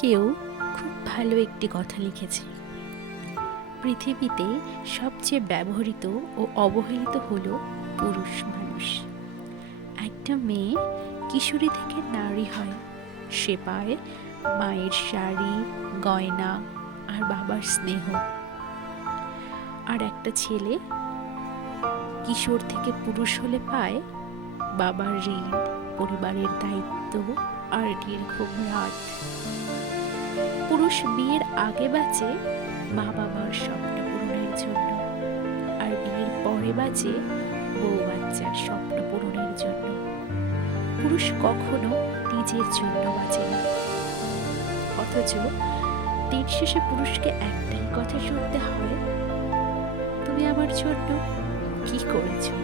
কেউ খুব ভালো একটি কথা লিখেছে, পৃথিবীতে সবচেয়ে ব্যবহৃত ও অবহেলিত হলো পুরুষ মানুষ। একটা মেয়ে কিশোরী থেকে নারী হয়, সে পায় মায়ের শাড়ি, গয়না আর বাবার স্নেহ। আর একটা ছেলে কিশোর থেকে পুরুষ হলে পায় বাবার ঋণ, পরিবারের দায়িত্ব আর দীর্ঘ রাত। পুরুষ বিয়ের আগে বাঁচে মা বাবার স্বপ্ন পূরণের জন্য, আর বিয়ের পরে বাঁচে বউ বাচ্চার স্বপ্ন পূরণের জন্য। পুরুষ কখনো নিজের জন্য বাঁচে না, অথচ দিন শেষে পুরুষকে একটাই কথা শুনতে হয়, তুমি আমার জন্য কি করেছো।